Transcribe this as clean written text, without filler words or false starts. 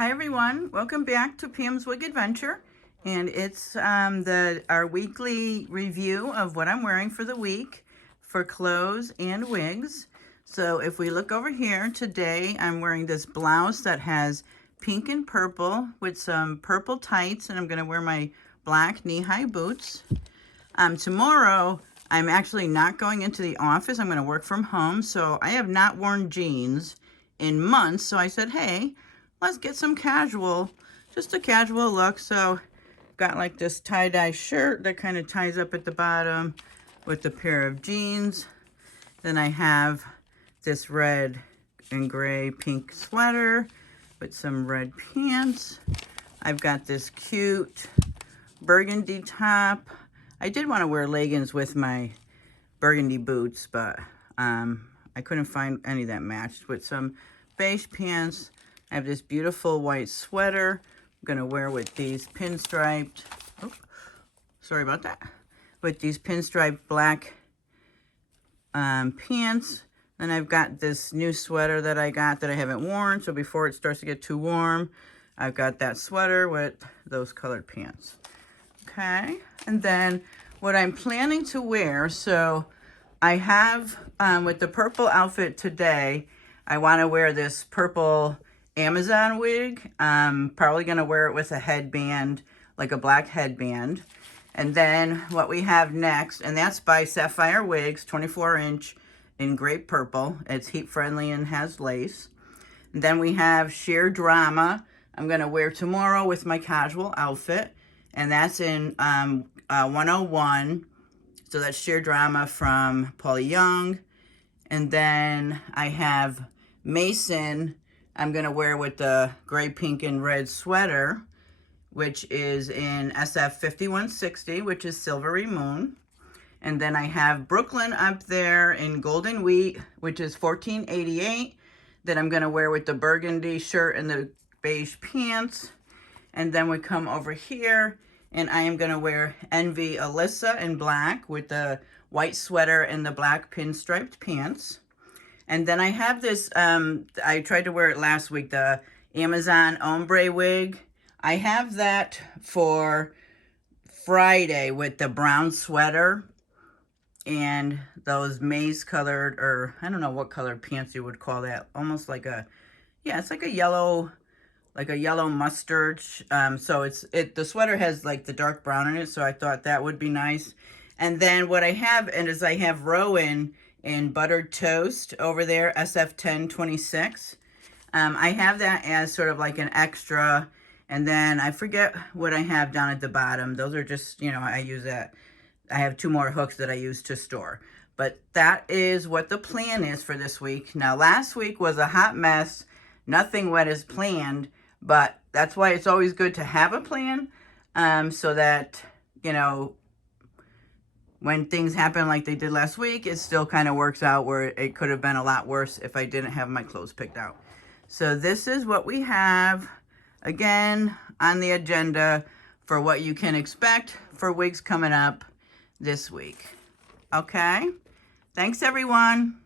Hi everyone, welcome back to Pam's Wig Adventure, and it's our weekly review of what I'm wearing for the week for clothes and wigs. So if we look over here, today I'm wearing this blouse that has pink and purple with some purple tights, and I'm going to wear my black knee-high boots. Tomorrow I'm actually not going into the office. I'm going to work from home, so I have not worn jeans in months, so I said, hey, let's get some casual, just a casual look. So got like this tie-dye shirt that kind of ties up at the bottom with a pair of jeans. Then I have this red and gray pink sweater with some red pants. I've got this cute burgundy top. I did want to wear leggings with my burgundy boots, but I couldn't find any that matched, with some beige pants. I have this beautiful white sweater I'm going to wear with these pinstriped, sorry about that, with these pinstriped black pants. Then I've got this new sweater that I got that I haven't worn, so before it starts to get too warm, I've got that sweater with those colored pants. Okay, and then what I'm planning to wear, so I have, with the purple outfit today, I want to wear this purple Amazon wig. Probably going to wear it with a headband, like a black headband. And then what we have next, and that's by Sapphire Wigs, 24-inch in grape purple. It's heat friendly and has lace. And then we have Sheer Drama. I'm going to wear tomorrow with my casual outfit. And that's in 101. So that's Sheer Drama from Paula Young. And then I have Mason. I'm going to wear with the gray, pink, and red sweater, which is in SF 5160, which is Silvery Moon. And then I have Brooklyn up there in Golden Wheat, which is 1488, that I'm going to wear with the burgundy shirt and the beige pants. And then we come over here, and I am going to wear Envy Alyssa in black with the white sweater and the black pinstriped pants. And then I have this, I tried to wear it last week, the Amazon ombre wig. I have that for Friday with the brown sweater and those maize colored, or I don't know what colored pants you would call that. Almost like a, yeah, it's like a yellow mustard. So the sweater has like the dark brown in it, so I thought that would be nice. And then what I have, is I have Rowan in buttered toast over there, SF 1026. I have that as sort of like an extra, and then I forget what I have down at the bottom. Those are just, you know, I use that. I have 2 more hooks that I use to store. But that is what the plan is for this week. Now, last week was a hot mess. Nothing went as planned, but that's why it's always good to have a plan, so that, you know, when things happen like they did last week, it still kind of works out, where it could have been a lot worse if I didn't have my clothes picked out. So this is what we have, again, on the agenda for what you can expect for wigs coming up this week. Okay? Thanks, everyone.